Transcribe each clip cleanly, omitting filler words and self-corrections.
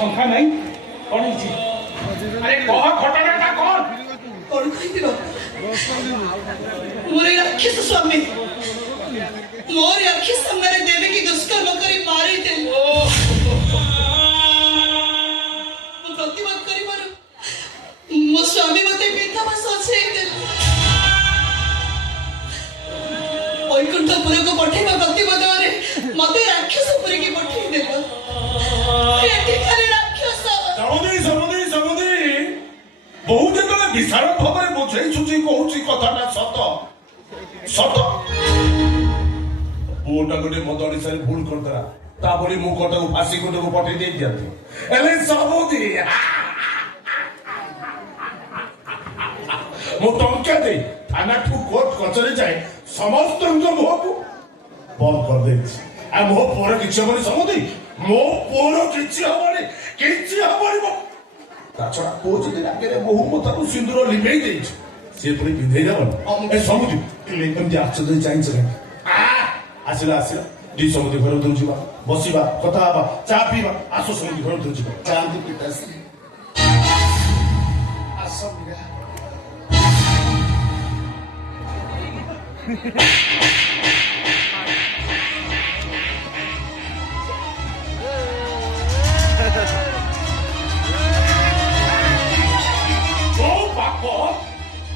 ସଂଖ୍ୟା ନାହିଁ କଣ ହେଇଛି? ଆରେ କହ ଘଟଣାଟା କଣ? କଣ କହିଥିଲ? ମୋର ରାକ୍ଷସ ସ୍ୱାମୀ ମୋର ଆଖି ସାମ୍ନାରେ ଦେବକୀ ଦୁଷ୍କର୍ମ କରି ମାରିଦେଲେ। ମୁଁ ପ୍ରତିବାଦ କରିବାରୁ ମୋ ସ୍ୱାମୀ ମତେ ବିଧବା ସଜେଇଦେଲେ। ବୈକୁଣ୍ଠପୁରକୁ ପଠେଇବା ପ୍ରତିବାଦରେ ମତେ ରାକ୍ଷସ ପୁରୀକି ପଠେଇଦେଲ। ବହୁ ଯେତେବେଳେ ବିଶାଳ ଭାବରେ ବୁଝେଇ ସୁଝି କହୁଛି କଥାଟା ସତ ସତ ପୁଅଟା ଗୋଟେ ମଦ ଓଡ଼ିଶାରେ ଭୁଲ କରିଦେଲା ତାପରେ ମୁଁ କଟାକୁ ଫାଶୀ କୋଟକୁ ପଠେଇ ଦେଇ ଦିଅନ୍ତି ହେଲେ ସବୁଦି ମୁଁ ଟଙ୍କା ଦେଇ ଥାନାଠୁ କୋର୍ଟ କଚେରୀ ଯାଏ ସମସ୍ତଙ୍କ ମୁହଁକୁ ବନ୍ଦ କରିଦେଇଛି। ଆଉ ମୋ ପୁଅର କିଛି ହବନି ସମୁଦି ମୋ ପୁଅର କିଛି ହବନି ତା ଛଡା ପୁଅ ଯଦି ରାଗରେ ବୋହୁ ମତାକୁ ସିନ୍ଦୁର ଲିଭେଇ ଦେଇଛି ସେ ପୁଣି ପିନ୍ଧେଇ ଦେବନି। ଏ ସମୁଦି ଏମିତି ଆଶ୍ଚର୍ଯ୍ୟ ଚାହିଁଛ ଆସିଲା ଦି ସମୁଦି ଘର ଦଉ ଯିବା ବସିବା କଥା ହବା ଚା ପିଇବା ଆସ ସମୁଦି ଘର ଦଉ ଯିବା ଚାନ୍ତି ପିତା ଆସ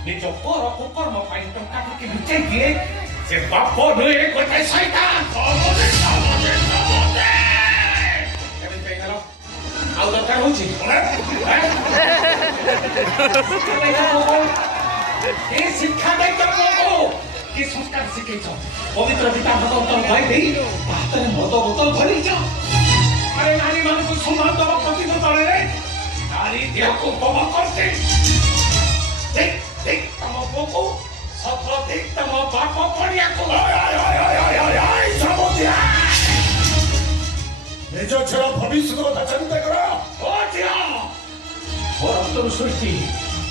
ନିଜ ପର କୁକର୍ମ ପାଇଁ ଟଙ୍କା ଟିକେ ଲୁଚେଇ ଦିଏ ସେ ବାପ ନୁହେଁ ଗୋଟେ ଶୈତାନ। ଆଉ ଦରକାର ହଉଛି ଶିକ୍ଷା ଦେଇଛ କି ସଂସ୍କାର ଶିଖେଇଛ? ପବିତ୍ର ପିତା ଭଗବତର ଭୟ ଦେଇ ହାତରେ ମଦ ବୋତଲ ଧରିଛ। ଆରେ ନାରୀ ମାନଙ୍କୁ ସମ୍ମାନ ଦବ ପ୍ରତିବଦଳରେ ନାରୀ ଦେହକୁ ଉପଭୋଗ କରିଛି। ତମ ପୁଅକୁ ସତ ତମ ବାପ ପଡ଼ିଆକୁ ନିଜ ଝିଅ ଭବିଷ୍ୟତ କଥା ଚିନ୍ତା କର। ମୋର ଅନ୍ତର ସୃଷ୍ଟି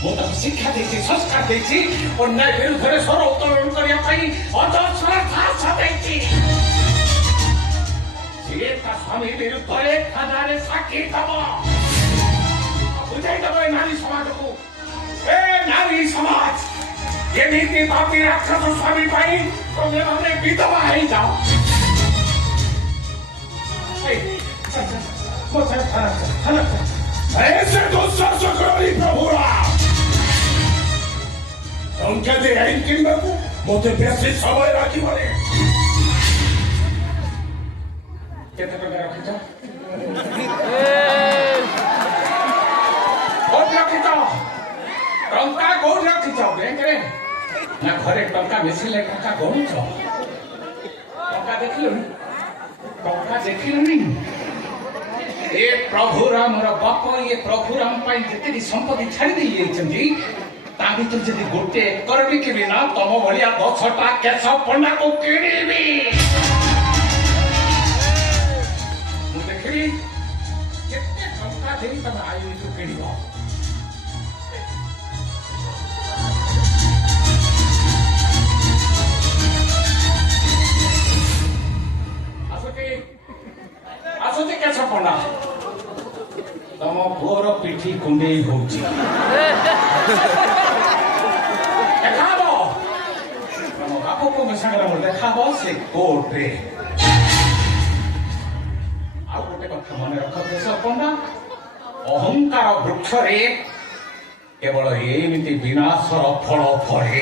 ମୁଁ ତାକୁ ଶିକ୍ଷା ଦେଇଛି ସଂସ୍କାର ଦେଇଛି ଅନ୍ୟାୟ ବିରୁଦ୍ଧରେ ସ୍ୱର ଉତ୍ତୋଳନ କରିବା ପାଇଁ ଅଜସ୍ର ସାହସ ଦେଇଛି। ସିଏ ତା ସ୍ୱାମୀ ବିରୁଦ୍ଧରେ ଥାନାରେ ସାକ୍ଷୀ ଦବ ବୁଝାଇ ଦବ ଏ ନାରୀ ସମାଜକୁ। ଏ ନାରୀ ସମାଜ ଏମିତି ପାପୀ ରାକ୍ଷସ ସ୍ୱାମୀ ପାଇଁ ତମେ ମାନେ ବିଧବା ହେଇଯାଅ। ଟଙ୍କା ଦେଇ ଆଇନ କିଣିବାକୁ ମତେ ବେଶୀ ସମୟ ଲାଗିବନି। କେତେ ଟଙ୍କା ରଖିଛ? ଟଙ୍କା କୋଉଠି ରଖିଛ? ବ୍ୟାଙ୍କରେ ନା ଘରେ? ଟଙ୍କା ମିଶିଲେ ଟଙ୍କା ଗଣୁଛ? ଟଙ୍କା ଦେଖିଲୁନି? ଏ ପ୍ରଭୁ ରାମର ବାପ ଇଏ ପ୍ରଭୁ ରାମ ପାଇଁ ଯେତିକି ସମ୍ପତ୍ତି ଛାଡ଼ି ଦେଇ ଯାଇଛନ୍ତି ତା ଭିତରୁ ଯଦି ଗୋଟେ ଏକର ବିକିବି ନା ତମ ଭଳିଆ 10ଟା କେଶ ପଣ୍ଡାକୁ କିଣିବି। ମୁଁ ଦେଖିବି କେତେ ଟଙ୍କା ଦେଇ ତମେ ଆୟୁକୁ କିଣିବ। ଆସୁଛି କେଶ ପଣ୍ଡା ତମ ପୁଅର ପିଠି କୁଣ୍ଡେଇ ହଉଛି ଦେଖାହବ ତମ ବାପକୁ ସାଙ୍ଗରେ ମୋର ଦେଖାହବ ସେ କୋର୍ଟରେ। ଆଉ ଗୋଟେ କଥା ମନେ ରଖ କେଶ ପଣ୍ଡା ଅହଙ୍କାର ବୃକ୍ଷରେ କେବଳ ଏମିତି ବିନାଶର ଫଳ ଫଳେ।